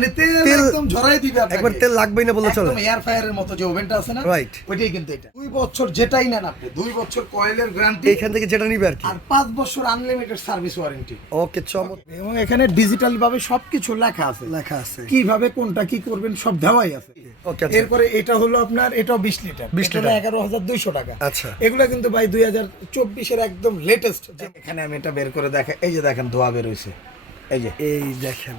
মানে তেল একদম ঝরাই দিবে আপনাকে, একবার তেল লাগবেই না বললে চলে। একদম এয়ার ফায়ারের মতো যে ওভেনটা আছে না, রাইট, ওইটাই কিন্তু এটা 2 বছর যেটাই নেন আপনি 2 বছর কয়েলের গ্যারান্টি এখান থেকে যেটা নিবে আর কি, আর 5 বছর আনলিমিটেড সার্ভিস ওয়ারেন্টি। ওকে চমৎকার, এবং এখানে ডিজিটাল ভাবে সবকিছু লেখা আছে, লেখা আছে কিভাবে কোনটা কি করবেন সব দেওয়াই আছে। ওকে আচ্ছা, এরপরে এটা হলো আপনার, এটাও 20 লিটার, 20 এটা লিটার 11,200 টাকা। আচ্ছা, এগুলো কিন্তু ভাই 2024 এর একদম লেটেস্ট। এখানে আমি এটা বের করে দেখা, এই যে দেখেন ধোয়া বের হইছে, এই যে দেখেন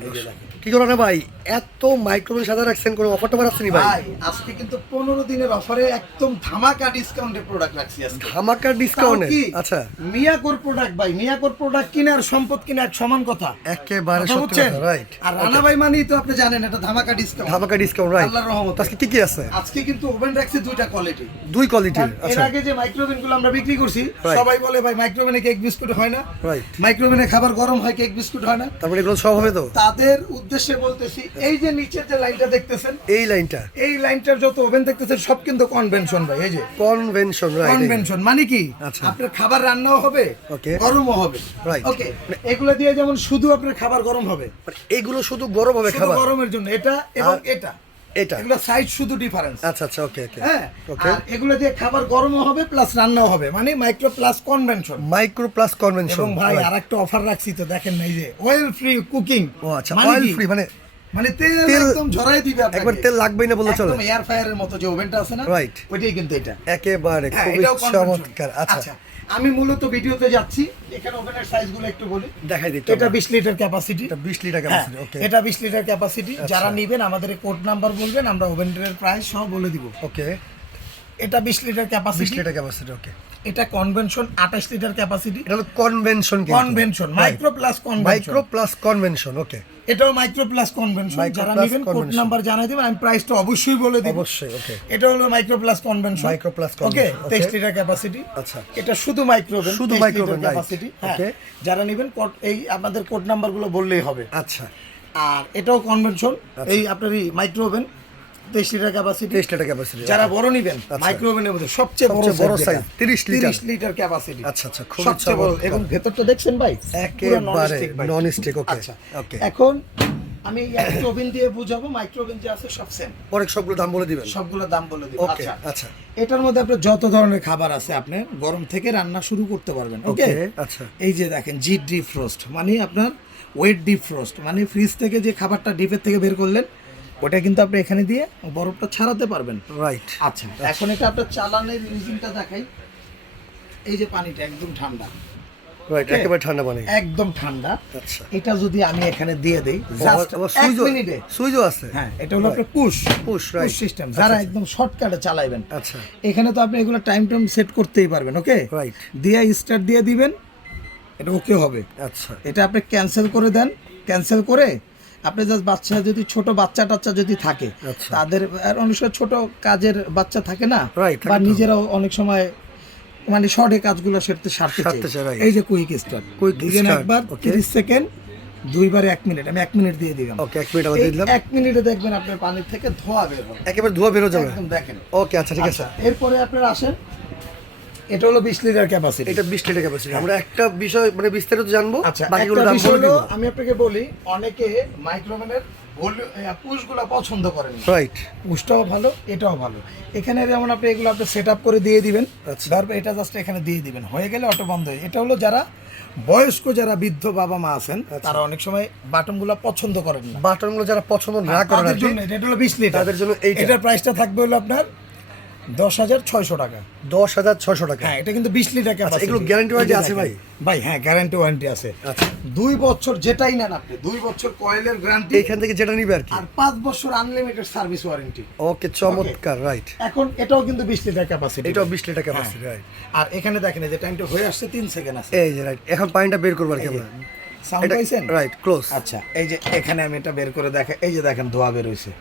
কি করো না ভাই, এত মাইক্রোওয়েভ সাদা রাখছেন, কোনো অফার টফার আসছে নি ভাই? ভাই আজকে কিন্তু 15 দিনের অফারে একদম ধামাকা ডিসকাউন্টে প্রোডাক্ট রাখছি আজকে, ধামাকা ডিসকাউন্টে। কি? আচ্ছা, মিয়াকোর প্রোডাক্ট ভাই, মিয়াকোর প্রোডাক্ট কিনে আর সম্পদ কিনে এক সমান কথা, একেবারে কথা সত্যি বুঝছেন? কথা, রাইট। আর রানা ভাই মানেই তো আপনি জানেন এটা ধামাকা ডিসকাউন্ট, ধামাকা ডিসকাউন্ট, রাইট। আল্লাহর রহমতে। আজকে কি কি আছে? আজকে কিন্তু ওভেন রাখছি দুইটা কোয়ালিটি, দুই কোয়ালিটির। এর আচ্ছা, আগে যে মাইক্রোওভেন গুলো আমরা বিক্রি করছি, Right. সবাই বলে ভাই মাইক্রোওভেনে কেক বিস্কুট হয় না, রাইট। মাইক্রোওভেনে খাবার গরম হয় কেক বিস্কুট হয় না। তারপরে এগুলো সব হবে তো? তাদের উদ্দেশ্যে বলতেছি, এই যে নিচের যে লাইনটা দেখতেছেন, এই লাইনটা, এই লাইনটার যত ওভেন দেখতেছেন সব কিন্তু কনভেনশন ভাই, এই যে কনভেনশন, রাইট। কনভেনশন মানে কি, আচ্ছা। আপনার খাবার রান্নাও হবে, Okay. গরমও হবে, Right. ওকে। এগুলো দিয়ে যেমন শুধু আপনার খাবার গরম হবে, এগুলো শুধু গরম হবে শুধু খাবার, গরমের জন্য এটা এবং আর এটা, এটা এগুলো সাইজ শুধু ডিফারেন্স। আচ্ছা আচ্ছা, ওকে ওকে হ্যাঁ, ওকে। আর এগুলো দিয়ে খাবার গরমও হবে প্লাস রান্নাও হবে, মানে micro plus convention. Micro plus convention. এবং ভাই আরেকটা অফার রাখছি তো, দেখেন না, এই যে অয়েল ফ্রি কুকিং। ও আচ্ছা, অয়েল ফ্রি মানে মানে তেল একদম ঝরাই দিবে আপনাকে, একবার তেল লাগবেই না বললে চলে। একদম এয়ার ফায়ারের মতো যে ওভেনটা আছে না, রাইট, ওইটাই কিন্তু এটা, একেবারে হ্যাঁ, খুবই এটাও conventional। চমৎকার। আচ্ছা, আচ্ছা, আমি মূলত ভিডিওতে যাচ্ছি, এখানে ওভেনের সাইজগুলো একটু বলি, দেখাই দিই। এটা 20 লিটার ক্যাপাসিটি, এটা 20 লিটার হ্যাঁ, ক্যাপাসিটি, ওকে এটা 20 লিটার ক্যাপাসিটি। যারা নেবেন আমাদের কোড নাম্বার বলবেন, আমরা ওভেনের প্রাইস সহ বলে দিব। ওকে, এটা 20 litre 20 capacity, litre capacity, okay. এটা কনভেনশন 28 লিটার ক্যাপাসিটি, এটা হলো convention, convention micro plus convention, micro plus convention, okay. এটাও মাইক্রো প্লাস কনভেনশন। Micro যারা plus নেবেন কোড convention। নাম্বার জানাই দেবেন, আমি প্রাইসটা অবশ্যই বলে দেব, অবশ্যই, ওকে। এটা হলো micro plus convention, micro plus ওকে। কনভেনশন, 23 লিটার ক্যাপাসিটি, আচ্ছা। এটা শুধু মাইক্রোওভেন, শুধু microoven, right, ক্যাপাসিটি, হ্যাঁ। okay। যারা নেবেন এই আপনাদের কোড নাম্বারগুলো বললেই হবে। আচ্ছা, আর এটাও কনভেনশন, এই আপনারই microwave 23 litre capacity. 23 litre capacity. যারা বড় নেবেন, মাইক্রোওভেনের মধ্যে সবচেয়ে বড় সাইজ 30 লিটার, 30 লিটার ক্যাপাসিটি। আচ্ছা আচ্ছা, খুব সবচেয়ে বড়। এবং ভেতরটা দেখছেন ভাই, একেবারে নন স্টিক, ওকে আচ্ছা, ওকে। এখন আমি একটা ওভেন দিয়ে বুঝাবো, মাইক্রোওভেন যে আছে সব সেম, পরে সবগুলো দাম বলে দিবেন, সবগুলো দাম বলে দিব। ওকে। আচ্ছা, আচ্ছা, এটার মধ্যে আপনার যত ধরনের খাবার আছে আপনি গরম থেকে রান্না শুরু করতে পারবেন, ওকে। ওকে আচ্ছা, এই যে দেখেন জি ডিপ ফ্রোস্ট, মানে আপনার ওয়েট ডিপ ফ্রোস্ট, মানে ফ্রিজ থেকে যে খাবারটা ডিপের থেকে বের করলেন ওটা কিন্তু আপনি এখানে দিয়ে বরফটা ছাড়াতে পারবেন, রাইট। আচ্ছা। এখন এটা আপনার চালানের ইঞ্জিনটা দেখাই, এই যে পানিটা একদম ঠান্ডা, রাইট, Okay। একেবারে ঠান্ডা পানি, একদম ঠান্ডা। আচ্ছা। এটা যদি আমি এখানে দিয়ে দেই জাস্ট আবার 1 সুইচও, মিনিটে, সুইচও আছে, হ্যাঁ, এটা হলো আপনার পুশ পুশ, রাইট সিস্টেম, যারা একদম শর্টকাটে চালাবেন। আচ্ছা, এখানে তো আপনি এগুলো টাইম সেট করতেই পারবেন, ওকে। রাইট, দিয়ে স্টার্ট দিয়ে দিবেন, এটা ওকে হবে। আচ্ছা, এটা আপনি ক্যান্সেল করে দেন, ক্যান্সেল করে আপনি জাস্ট বাচ্চা যদি ছোট বাচ্চা টাচ্চা যদি থাকে, আচ্ছা। তাদের আর অনেক সময় ছোট কাজের বাচ্চা থাকে না, Right, থাকে বা তো। নিজেরাও অনেক সময় মানে শর্টে কাজগুলো সারতে সারতে চায়, right। এই যে কুইক স্টার্ট, Quick দিবেন start, একবার okay। 30 সেকেন্ড, দুইবারে 1 মিনিট, আমি 1 মিনিট দিয়ে দিলাম, ওকে। 1 মিনিট আবার দিয়ে দিলাম, 1 মিনিটে দেখবেন আপনার পানির থেকে ধোঁয়া বের হবে, একেবারে ধোয়া বের হয়ে যাবে, একদম দেখেন। ওকে আচ্ছা, ঠিক আছে। আচ্ছা, এরপরে আপনারা আসেন, এটা হলো 20 লিটার ক্যাপাসিটি। এটা 20 লিটার ক্যাপাসিটি। আমরা একটা বিষয় মানে বিস্তারিত জানবো, আচ্ছা, বাকিগুলো একটা দাম বিষয় বলে হলো, দিব, আমি আপনাকে বলি, অনেকে মাইক্রোওভেনের পুশগুলো পছন্দ করেন না, রাইট। পুশটাও ভালো, এটাও ভালো। এখানে যেমন আপনি এগুলো আপনি সেট আপ করে দিয়ে দিবেন, আচ্ছা। তারপর এটা জাস্ট এখানে দিয়ে দিবেন, হয়ে গেলে অটো বন্ধ হয়ে। এটা হলো যারা বয়স্ক, যারা বৃদ্ধ বাবা মা আছেন, তারা অনেক সময় বাটনগুলো পছন্দ করেন না, বাটনগুলো যারা পছন্দ না করেন তাদের আর কি, জন্য এটা হলো 20 লিটার, তাদের জন্য এইটা। এটার প্রাইসটা থাকবে হলো আপনার 10,600 টাকা। 10,600 টাকা। হ্যাঁ, এটা কিন্তু 20 লিটার ক্যাপাসিটি। এগুলো guarantee warranty আছে ভাই? ভাই হ্যাঁ, গ্যারান্টি ওয়ারেন্টি আছে। আচ্ছা, 2 বছর যেটাই নেন আপনি, 2 বছর কয়েলের গ্যারান্টি এইখান থেকে যেটা নিবে আর কি, আর 5 বছর আনলিমিটেড সার্ভিস ওয়ারেন্টি। ওকে চমৎকার, রাইট। এখন এটাও কিন্তু 20 লিটার ক্যাপাসিটি, এটাও 20 লিটার ক্যাপাসিটি, রাইট। আর এখানে দেখেন এই যে টাইমটা হয়ে আসছে 3 সেকেন্ড আছে, এই যে রাইট, এখন পানিটা বের করবার কি আমরা, সাউন্ড পাইছেন? Right, close. আচ্ছা, এই যে এখানে আমি এটা বের করে দেখা, এই যে দেখেন ধোয়া বের হইছে,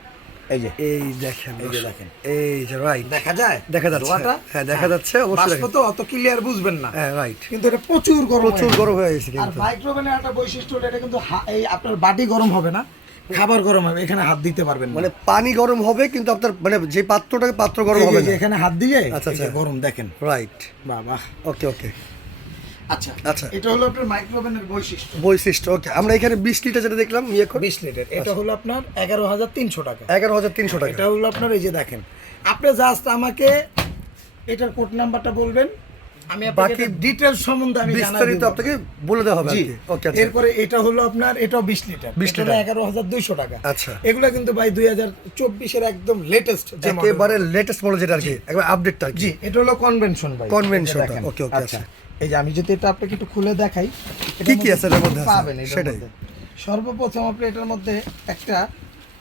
এই যে দেখেন, এই যে দেখেন, এই যে রাইট, দেখা যায়, দেখা যাচ্ছে, ধোঁয়াটা? হ্যাঁ দেখা যাচ্ছে, অবশ্যই বাষ্প তো অত ক্লিয়ার বুঝবেন না, হ্যাঁ রাইট, কিন্তু এটা প্রচুর গরম, প্রচুর গরম হয়ে গেছে আর কিন্তু। মাইক্রোওভেনের একটা বৈশিষ্ট্য হলো, এটা কিন্তু এই আপনার বাটি গরম হবে না, খাবার গরম হবে, এখানে হাত দিতে পারবেন না, মানে পানি গরম হবে কিন্তু আপনার মানে যে পাত্রটাকে পাত্র গরম হবে এই যে না, এখানে হাত দিয়ে আচ্ছা, এই যে আচ্ছা। গরম দেখেন, রাইট, বাহ বাহ। ওকে ওকে। আচ্ছা আচ্ছা। এটা হলো আপনার মাইক্রোওভেনের বৈশিষ্ট্য। বৈশিষ্ট্য, ওকে। আমরা এখানে 20 লিটার যেটা দেখলাম ইয়ে 20 লিটার, এটা হলো আপনার 11,300 টাকা। 11,300 টাকা। এটা হলো আপনার, এই যে দেখেন, আপনি জাস্ট আমাকে এটার কোড নাম্বারটা বলবেন, আমি আপনাকে বাকি ডিটেইলস সম্বন্ধে আমি জানাই বিস্তারিত দেব। আপনাকে বলে দেওয়া হবে আর জি। কি। ওকে, আচ্ছা। এরপরে এটা হলো আপনার, এটাও 20 লিটার, 20 এটা হলো 11,200 টাকা। আচ্ছা। এগুলো কিন্তু ভাই 2024 এর একদম লেটেস্ট যে মডেল। একেবারে লেটেস্ট মডেল যেটা আর কি, একবার আপডেটটা আর কি। জি, এটা হলো কনভেনশন ভাই। Convention টা, এটা দেখেন। ওকে, ওকে, আচ্ছা। এই যে আমি যদি এটা আপনাকে একটু খুলে দেখাই, কি কি আছে এটার মধ্যে আছে? পাবেন এটার সেটাই। মধ্যে। সর্বপ্রথম আপনি এটার মধ্যে একটা,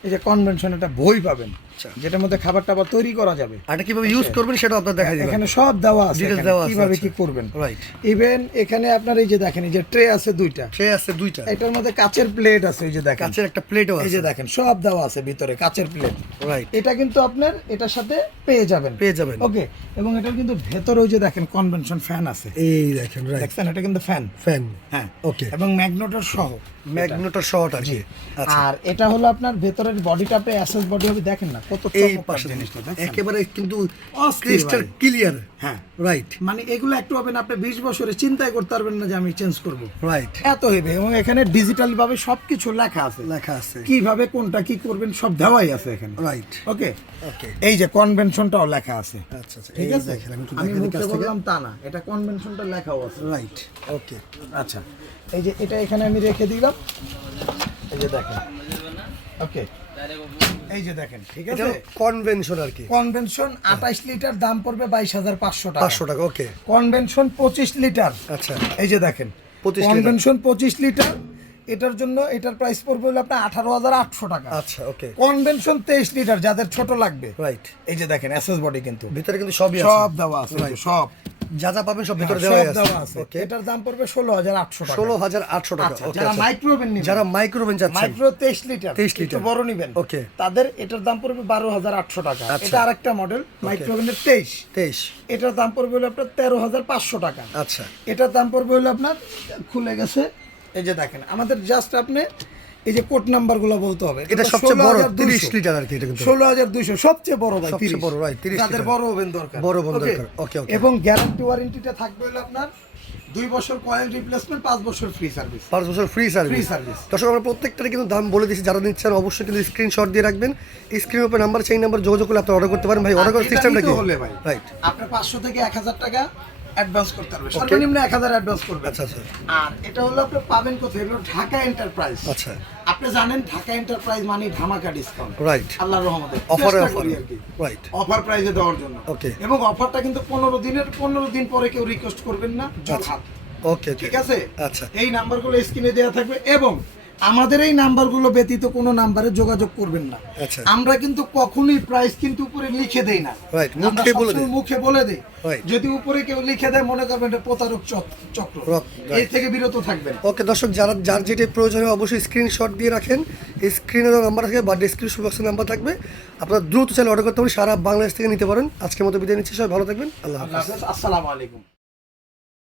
এই যে কনভেনশন, একটা বই পাবেন, আচ্ছা। যেটার মধ্যে খাবার টাবার তৈরি করা যাবে। আর এটা কিভাবে ইউজ করবেন সেটা আপনার দেখাই দিবেন। এখানে সব দেওয়া আছে, Details এখানে দেওয়া আছে, কিভাবে আচ্ছা। কি করবেন। রাইট। ইভেন এখানে আপনার এই যে দেখেন, এই যে ট্রে আছে 2টা, সে আছে 2টা। এটার মধ্যে কাচের প্লেট আছে, এই যে দেখেন, কাছের একটা প্লেটও এই আছে। যে দেখেন সব দেওয়া আছে ভিতরে কাচের প্লেট। রাইট। এটা কিন্তু আপনার এটার সাথে পেয়ে যাবেন। পেয়ে যাবেন। ওকে, এবং এটার কিন্তু ভেতরে ওই যে দেখেন কনভেনশন ফ্যান আছে, এই দেখেন, রাইট। দেখছেন, এটা কিন্তু ফ্যান। ফ্যান। হ্যাঁ, ওকে। এবং ম্যাগনেটর সহ। ম্যাগনেটর শট আর কি। আচ্ছা। আর এটা হলো আপনার ভেতরের বডিটা, আপনি অ্যাসেস বডি হবে, দেখেন না কত এই চমৎকার পাশে জিনিসটা, দেখছেন? একেবারে কিন্তু অস্থির ক্রিস্টাল ভাই। ক্লিয়ার। হ্যাঁ, রাইট। মানে এগুলো একটু হবে না, আপনি 20 বছরে চিন্তাই করতে পারবেন না যে আমি চেঞ্জ করব। রাইট। এত হেভি, এবং এখানে ডিজিটাল ভাবে সবকিছু লেখা আছে, লেখা আছে। কিভাবে কোনটা কি করবেন সব দেওয়াই আছে এখানে। রাইট। ওকে, ওকে। এই যে কনভেনশনটাও লেখা আছে। আচ্ছা, আচ্ছা। ঠিক এই আছে, দেখেন, আমি একটু আমি দেখাই দিই মুখে কাছ থেকে। বললাম তা না, এটা কনভেনশনটা লেখাও আছে। রাইট। ওকে। আচ্ছা, এই যে এটা এখানে আমি রেখে দিলাম, এই যে দেখেন। ওকে, এই যে দেখেন, ঠিক এটা আছে। কনভেনশন আর কি। কনভেনশন 28 লিটার, দাম পড়বে 22,500 টাকা। 500 টাকা। ওকে। কনভেনশন 25 লিটার, আচ্ছা। এই যে দেখেন 25 লিটার। কনভেনশন 25 লিটার, এটার জন্য এটার প্রাইস পড়বে হলো আপনার 18,800 টাকা। আচ্ছা, ওকে। কনভেনশন 23 লিটার, যাদের ছোট লাগবে, রাইট। এই যে দেখেন এসএস বডি কিন্তু ভিতরে কিন্তু সবই আছে। সব দেওয়া আছে, এই যে সব যা যা পাবেন সব ভিতরে হ্যাঁ, দেওয়া সব দেওয়া আছে। আছে। ওকে। এটার দাম পড়বে 16,800 টাকা। 16,800 টাকা। আচ্ছা, ওকে। যারা আচ্ছা। মাইক্রোওভেন নিবেন, যারা মাইক্রোওভেন যাচ্ছেন, মাইক্রো 23 লিটার, 23 একটু লিটার। বড় নিবেন, ওকে। তাদের এটার দাম পড়বে 12,800 টাকা। আচ্ছা। এটা আরেকটা মডেল মাইক্রোওভেনের 23, 23। এটার দাম পড়বে হলো আপনার 13,500 টাকা। আচ্ছা। এটার দাম পড়বে হলো আপনার, খুলে গেছে, এই যে দেখেন, আমাদের জাস্ট আপনি এই যে কোড নাম্বারগুলো বলতে হবে। এটা তো সবচেয়ে বড় 16,200 30 লিটার আর কি, এটা কিন্তু 16,200 সবচেয়ে বড় ভাই, সবচেয়ে 30 বড়, right, 30 যাদের লিটার। বড় ওভেন দরকার, বড় ওভেন Okay? দরকার। ওকে, ওকে। এবং গ্যারান্টি ওয়ারেন্টিটা থাকবে হলো আপনার 2 বছর কয়েল রিপ্লেসমেন্ট, 5 বছর ফ্রি সার্ভিস। 5 বছর ফ্রি সার্ভিস। Free service। দর্শক, আমরা প্রত্যেকটারই কিন্তু দাম বলে দিচ্ছি, যারা নিচ্ছেন অবশ্যই কিন্তু স্ক্রিনশট দিয়ে রাখবেন। স্ক্রিনের উপর নাম্বার, সেই নাম্বার যোগাযোগ করলে আপনি অর্ডার করতে পারেন। ভাই, অর্ডার করার এটা সিস্টেমটা নিতে কি? হলে ভাই, রাইট। আপনি 500 থেকে 1,000 টাকা অ্যাডভান্স করতে হবে, সর্বনিম্ন 1,000 অ্যাডভান্স করবেন। আচ্ছা, আচ্ছা। আর এটা হলো আপনি পাবেন কোথায়, হলো ঢাকা এন্টারপ্রাইজ। আচ্ছা। আপনি জানেন ঢাকা এন্টারপ্রাইজ মানে ধামাকা ডিসকাউন্ট। রাইট। আল্লাহর রহমতে অফারে চেষ্টা অফার। করি আর কি। রাইট। অফার প্রাইজে দেওয়ার জন্য। Okay. এবং অফারটা কিন্তু 15 দিন পরে কেউ রিকোয়েস্ট করবেন না, জোড়হাত। ওকে, ঠিক আছে। আচ্ছা। এই নাম্বারগুলো স্ক্রিনে দেওয়া থাকবে, এবং আমাদের এই নাম্বারগুলো ব্যতীত কোনো নাম্বারে যোগাযোগ করবেন না। আচ্ছা। আমরা কিন্তু কখনোই প্রাইস কিন্তু উপরে লিখে দেই না। Right, আমরা মুখে বলে সবসময় দেই। মুখে বলে দেই। Right. যদি উপরে কেউ লিখে দেয়, মনে করবেন এটা প্রতারক চক্র। Right. এই থেকে বিরত থাকবেন। ওকে দর্শক, যার যেটা প্রয়োজন হয় অবশ্যই স্ক্রিনশট দিয়ে রাখেন। স্ক্রিনের নাম্বার থাকবে বা ডিসক্রিপশন বক্সের নাম্বার থাকবে, আপনারা দ্রুত চাইলে অর্ডার করতে পারেন, সারা বাংলাদেশ থেকে নিতে পারেন। আজকের মতো বিদায় নিচ্ছি, সবাই ভালো থাকবেন। আল্লাহ হাফেজ। আল্লাহ হাফেজ, আসসালামু আলাইকুম।